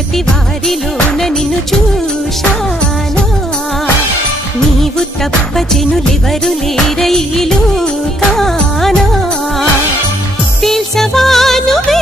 ప్రతి వారిలోన నిన్ను చూశానా నీవు తప్ప జనులెవరు లేరయ్యిలో కానా తెలుసవా నువ్వే